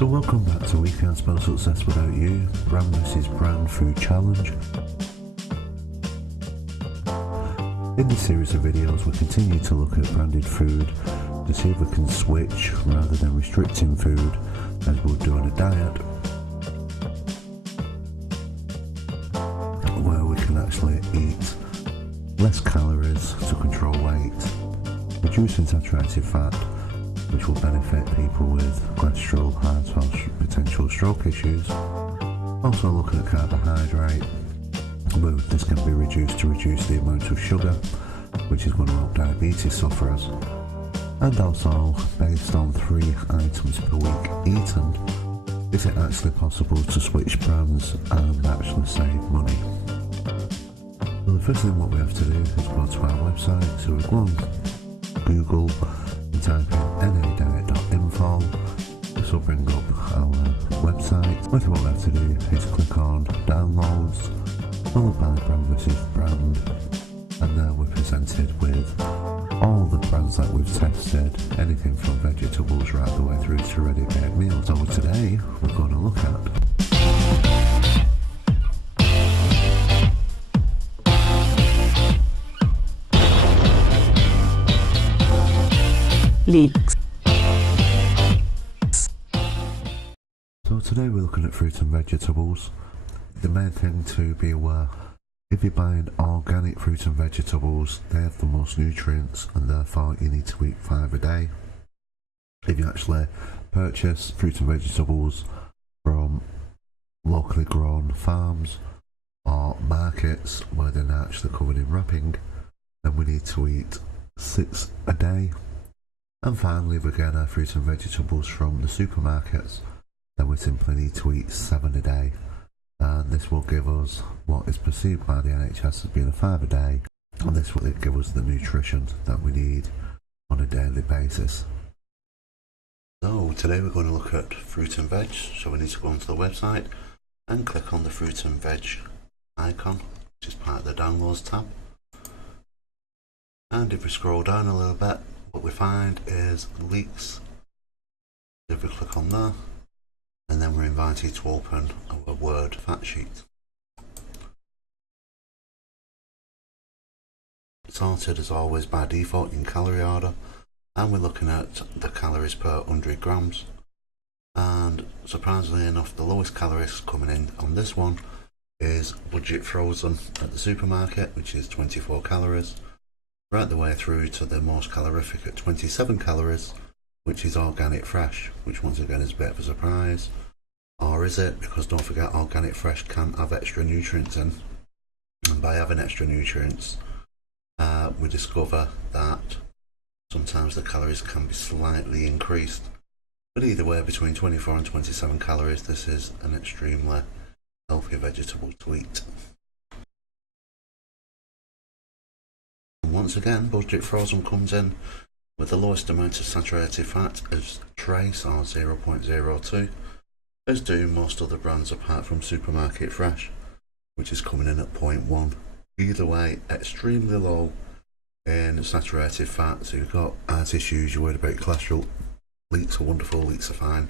So welcome back to We Can't Spell Success Without You, Brand vs Brand Food Challenge. In this series of videos we continue to look at branded food to see if we can switch rather than restricting food as we would do on a diet, where we can actually eat less calories to control weight, reducing saturated fat, which will benefit people with cholesterol, heart or potential stroke issues. Also looking at carbohydrate, where this can be reduced to reduce the amount of sugar, which is going to help diabetes sufferers. And also, based on 3 items per week eaten, is it actually possible to switch brands and actually save money? Well, the first thing what we have to do is go to our website, so we go on Google, type in nadiet.info. This will bring up our website. What we have to do is click on downloads, followed by brand versus brand, and there we're presented with all the brands that we've tested, anything from vegetables right the way through to ready-made meals. So today we're going to look at Leeks. So today we're looking at fruit and vegetables. The main thing to be aware, if you're buying organic fruit and vegetables, they have the most nutrients and therefore you need to eat 5 a day. If you actually purchase fruit and vegetables from locally grown farms or markets where they're not actually covered in wrapping, then we need to eat 6 a day. And finally, if we get our fruit and vegetables from the supermarkets, then we simply need to eat 7 a day. And this will give us what is perceived by the NHS as being a 5 a day, and this will give us the nutrition that we need on a daily basis. So today we're going to look at fruit and veg, so we need to go onto the website and click on the fruit and veg icon, which is part of the downloads tab. And if we scroll down a little bit, what we find is Leeks. If we click on there, and then we're invited to open our Word fact sheet. Sorted as always by default in calorie order, and we're looking at the calories per 100 grams. And surprisingly enough, the lowest calories coming in on this one is budget frozen at the supermarket, which is 24 calories. Right the way through to the most calorific at 27 calories, which is organic fresh, which once again is a bit of a surprise. Or is it? Because don't forget, organic fresh can have extra nutrients in, and by having extra nutrients we discover that sometimes the calories can be slightly increased. But either way, between 24 and 27 calories, this is an extremely healthy vegetable to eat. Once again, budget frozen comes in with the lowest amount of saturated fat as trace, or 0.02, as do most other brands apart from Supermarket Fresh, which is coming in at 0.1. Either way, extremely low in saturated fat. So you've got heart issues, you're worried about cholesterol, Leeks are wonderful, Leeks are fine,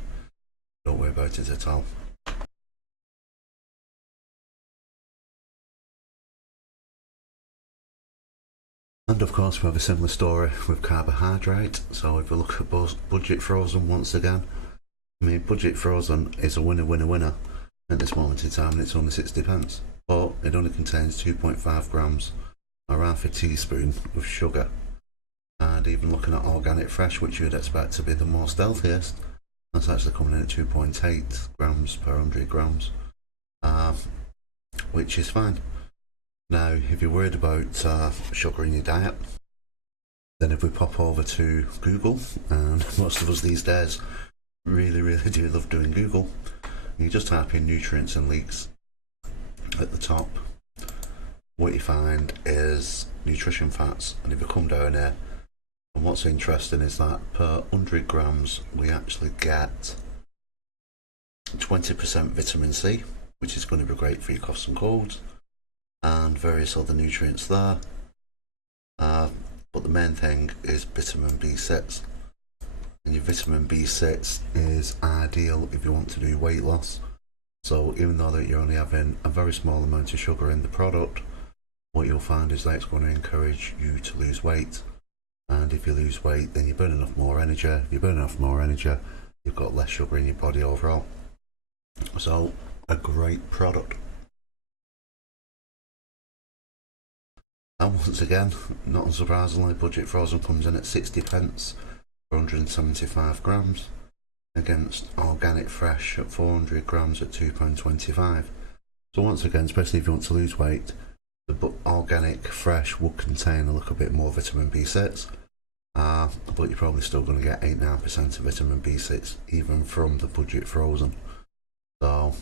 don't worry about it at all. And of course we have a similar story with carbohydrate. So if we look at both budget frozen once again, I mean, budget frozen is a winner at this moment in time, and it's only 60 pence, but it only contains 2.5 grams or half a teaspoon of sugar. And even looking at organic fresh, which you'd expect to be the most healthiest, that's actually coming in at 2.8 grams per 100 grams, which is fine. Now, if you're worried about sugar in your diet, then if we pop over to Google, and most of us these days really do love doing Google, you just type in nutrients and leeks at the top. What you find is nutrition fats, and if you come down here, and what's interesting is that per 100 grams we actually get 20% vitamin C, which is going to be great for your coughs and colds, and various other nutrients there, but the main thing is vitamin B6. And your vitamin B6 is ideal if you want to do weight loss. So even though that you're only having a very small amount of sugar in the product, what you'll find is that it's going to encourage you to lose weight. And if you lose weight, then you burn enough more energy. If you burn enough more energy, you've got less sugar in your body overall. So a great product. And once again, not unsurprisingly, Budget Frozen comes in at 60 pence for 175 grams against Organic Fresh at 400 grams at £2.25. So once again, especially if you want to lose weight, the Organic Fresh will contain a little bit more vitamin B6, but you're probably still going to get 8-9% of vitamin B6 even from the Budget Frozen. So,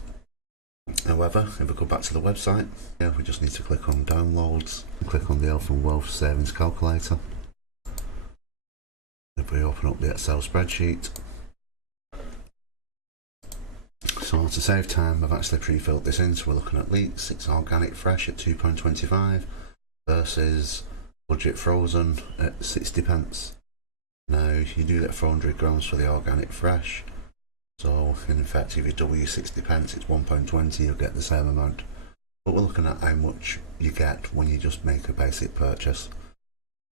however, if we go back to the website, we just need to click on downloads and click on the Health and Wealth Savings Calculator. If we open up the Excel spreadsheet, so to save time, I've actually pre-filled this in. So we're looking at Leeks, it's Organic Fresh at £2.25 versus Budget Frozen at 60 pence. Now you do get 400 grams for the Organic Fresh, so in fact if you double your 60 pence, it's £1.20, you'll get the same amount. But we're looking at how much you get when you just make a basic purchase.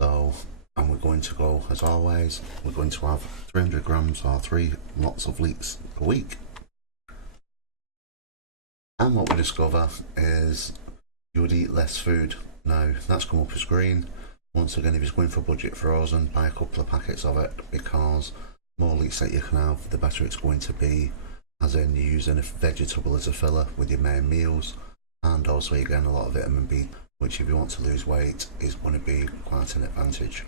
So, and we're going to go, as always, we're going to have 300 grams or 3 lots of Leeks a week. And what we discover is you would eat less food. Now that's come up as green. Once again, if it's going for Budget Frozen, buy a couple of packets of it, because the more Leeks that you can have, the better it's going to be, as in you're using a vegetable as a filler with your main meals, and also you're getting a lot of vitamin B, which if you want to lose weight is going to be quite an advantage.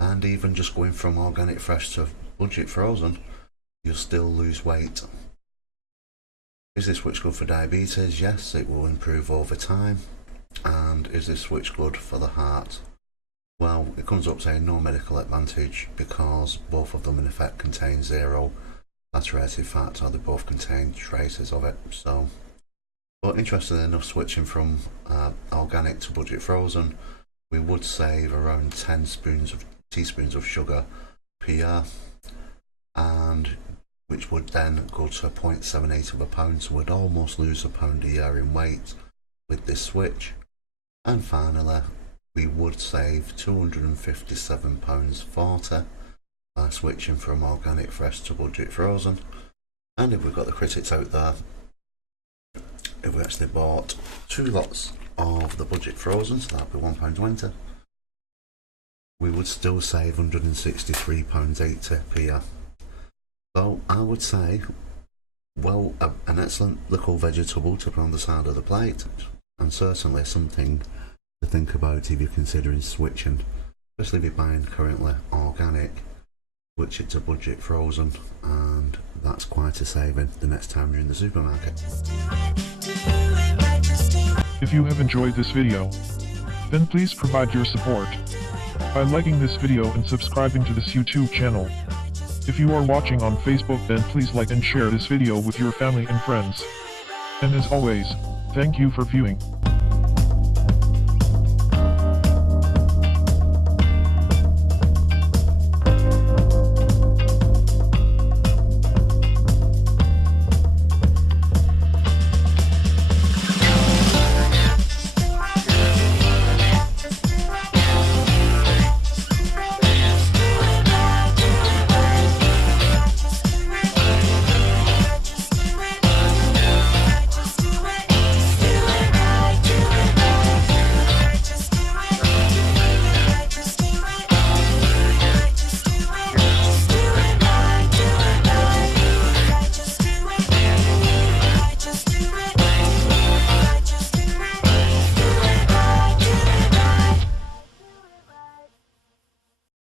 And even just going from Organic Fresh to Budget Frozen, you'll still lose weight. Is this switch good for diabetes? Yes, it will improve over time. And is this switch good for the heart? Well, it comes up saying no medical advantage, because both of them in effect contain zero saturated fat, or they both contain traces of it. So, but interestingly enough, switching from organic to Budget Frozen, we would save around 10 teaspoons of sugar per year, and which would then go to 0.78 of a pound, so we'd almost lose a pound a year in weight with this switch. And finally, we would save £257.40 by switching from Organic Fresh to Budget Frozen. And if we've got the critics out there, if we actually bought 2 lots of the Budget Frozen, so that'd be £1.20, we would still save £163.80 per year. So I would say, well, an excellent little vegetable to put on the side of the plate, and certainly something to think about if you're considering switching, especially if you're buying currently organic, switch it to Budget Frozen, and that's quite a saving the next time you're in the supermarket. If you have enjoyed this video, then please provide your support by liking this video and subscribing to this YouTube channel. If you are watching on Facebook, then please like and share this video with your family and friends. And as always, thank you for viewing.